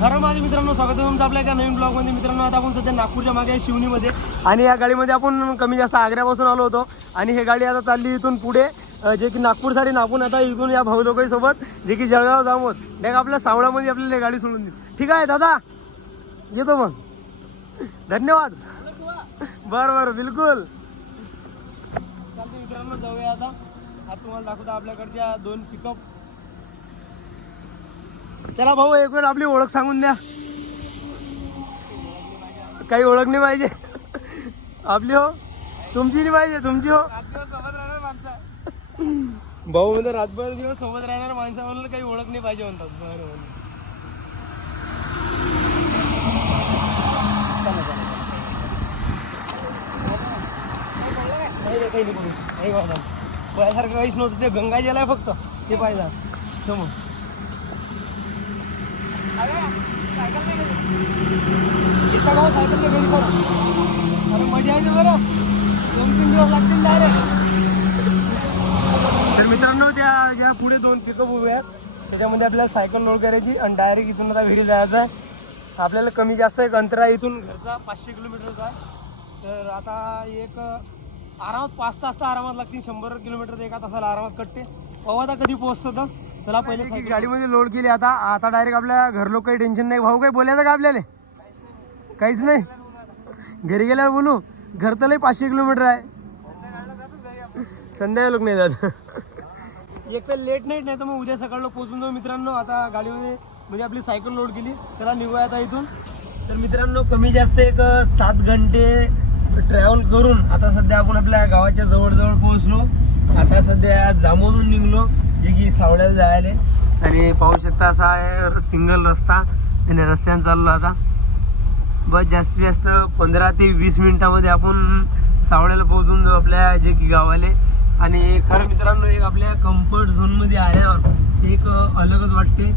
खरं माझ्या मित्रांनो स्वागत आहे तुमचं आपल्या एका नवीन ब्लॉगमध्ये. मित्रांनो आता आपण सध्या नागपूरच्या मागे शिवणीमध्ये. शिवनीमध्ये आणि या गाडीमध्ये आपण कमी जास्त आग्र्यापासून आलो होतो. आणि हे गाडी आता चालली इथून पुढे जे की नागपूरसाठी नागपूर आता इथून या भाऊ लोकांसोबत जे की जळगाव जामोद नाही का आपल्या सावळामध्ये आपल्याला ही गाडी सोडून देईल ठीक आहे दादा. येतो मग. धन्यवाद. बरं बरं बिलकुल. चालते मित्रांनो जाऊया आता. आज तुम्हाला दाखवतो आपल्याकडच्या दोन पिकअप चला भाऊ एक वेळ आपली ओळख सांगून द्या काही ओळख नाही पाहिजे आपली हो तुमची नाही पाहिजे तुमची हो भाऊ म्हणजे रातभर दिवस सोबत राहणार माणसा म्हणून काही ओळख नाही पाहिजे म्हणतात बरं नाही काही नाही करू. काहीच नव्हतं ते गंगाजल आहे फक्त ते पाहिजे समोर इथं गाव सायकलने घरी करा अरे मजा आहे ना बरं दोन तीन दिवस लागतील डायरेक्ट तर मित्रांनो त्या ज्या पुढे दोन पिकअप उभे आहेत त्याच्यामध्ये आपल्याला सायकल लोड करायची आणि डायरेक्ट इथून आता घरी जायचं आहे. आपल्याला कमी जास्त एक अंतर आहे इथून घरचा पाचशे किलोमीटरचा आहे. तर आता एक आरामात पाच तास तर आरामात लागतील. शंभर किलोमीटर एका तासाला आरामात कटते. पवा आता कधी पोहोचतं तर? चला पहिले गाडीमध्ये लोड केली आता आता डायरेक्ट आपल्या घर लोक काही टेन्शन नाही. भाऊ काही बोलायचं का आपल्याला? काहीच नाही. घरी गेल्यावर बोलू घर तर लय पाचशे किलोमीटर आहे. संध्याकाळी लोक नाही जात. एक तर लेट नाईट नाही तर मग उद्या सकाळला पोहोचून जाऊ. मित्रांनो आता गाडीमध्ये म्हणजे आपली सायकल लोड केली. चला निघूया आता इथून. तर मित्रांनो कमी जास्त एक सात घंटे ट्रॅव्हल करून आता सध्या आपण आपल्या गावाच्या जवळजवळ पोहोचलो. आता सध्या जामोदून निघलो. जे की सावड्याला जायला. आणि पाहू शकता असा आहे सिंगल रस्ता. आणि रस्त्याने चाललो आता. बस जास्तीत जास्त पंधरा ते वीस मिनिटामध्ये आपण सावड्याला पोहोचून जाऊ आपल्या जे की गावाले. आणि खरं मित्रांनो एक आपल्या कम्फर्ट झोनमध्ये आल्यावर एक अलगच वाटते.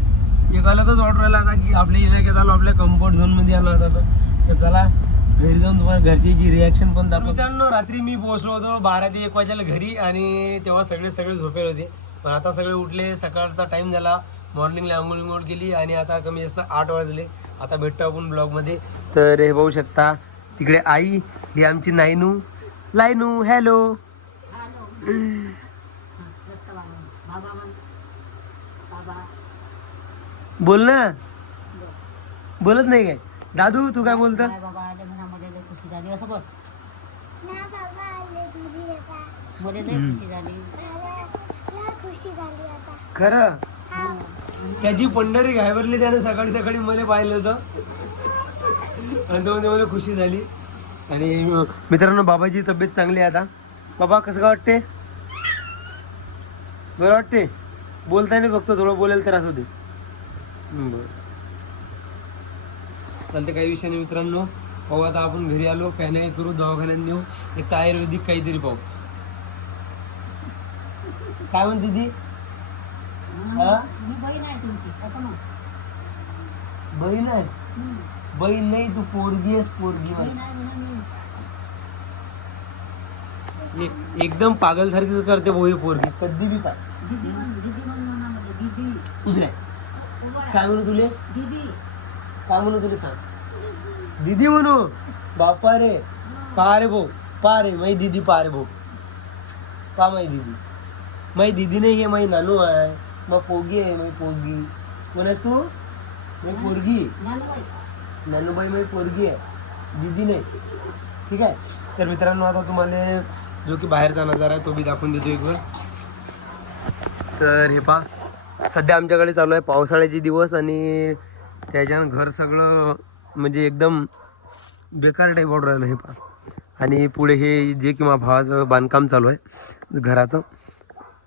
एक अलगच वाटू राहिला आता की आपल्या इलाक्यात आलो आपल्या कम्फर्ट झोनमध्ये आलो आता. तर. चला घरी जाऊन तुम्हाला घरची रिॲक्शन पण दाखव मित्रांनो रात्री मी पोहोचलो होतो बारा ते एक वाजेला घरी. आणि तेव्हा सगळे सगळे झोपेल होते. पण आता सगळे उठले सकाळचा टाइम झाला. मॉर्निंगला आंघोळ विंघोळ केली आणि आता कमी जास्त आठ वाजले. आता भेटतो आपण ब्लॉगमध्ये तर हे बघू शकता तिकडे आई ही आमची नायनू. लायनू हॅलो बोल ना. बोलत नाही काय? दादू तू काय बोलत? झाली बाबा आले मनामध्ये लय खुशी झाली असं खरं त्याची पंढरी घाबरली त्याने सकाळी सकाळी मला पाहिलं होतं. आणि तो मला खुशी झाली. आणि मित्रांनो बाबाची तब्येत चांगली आहे आता. बाबा कसं काय वाटते बरं वाटते बोलता नाही फक्त थोडं बोलायला त्रास होते बरं. चालते काही विषय नाही मित्रांनो. पाहू आता आपण घरी आलो काही करू दवाखान्यात नेऊ. एक तर आयुर्वेदिक काहीतरी पाहू. काय म्हणते ती? हा? मी बहीण आहे तुमची असं म्हण. बहीण आहे? हम्म. बहीण नाही तू पोरगी आहेस पोरगी बहीण आहे म्हणून मी एक- एकदम पागल सारखीच करते भाऊ ही पोरगी. कधी बी काय दीदी म्हण दीदी म्हण मनामध्ये दीदी. इकडे. उभं राहा. काय म्हणू तुले? दीदी. काय म्हणू तुले सांग? दीदी म्हणू. बापा रे. पा रे भाऊ पा रे. माई दीदी पा रे भाऊ. पा माई दीदी. माई दीदी नाही आहे माई नानू आहे मग पोगी आहे माई पोगी। कोण आहेस तू? माई पोरगी? नानूबाई नानूबाई माझी पोरगी। आहे दीदी नाही। ठीक आहे तर मित्रांनो आता तुम्हाला जो की बाहेरचा नजारा आहे तो बी दाखवून देतो एक वेळ तर हे पा सध्या आमच्याकडे चालू आहे पावसाळ्याचे दिवस आणि त्याच्यानं घर सगळं म्हणजे एकदम बेकार टाईप ऑर्डर राहिलं हे पा आणि पुढे हे जे किंवा भावाचं बांधकाम चालू आहे घराचं.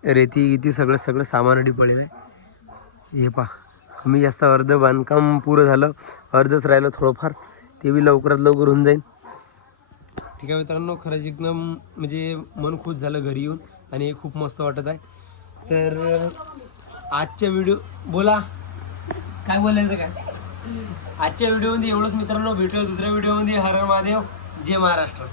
रेती गिती सगळं सगळं सामान रेडी पडलेलं आहे. हे पा कमी जास्त अर्ध बांधकाम पुरं झालं. अर्धच राहिलं थोडंफार. ते बी लवकरात लवकर होऊन जाईल ठीक आहे मित्रांनो खरंच एकदम म्हणजे मन खुश झालं घरी येऊन आणि हे खूप मस्त वाटत आहे. तर आजच्या व्हिडिओ बोला. काय बोलायचं काय? आजच्या व्हिडिओमध्ये एवढंच मित्रांनो. भेटूया दुसऱ्या व्हिडिओमध्ये हर हर महादेव. जय महाराष्ट्र.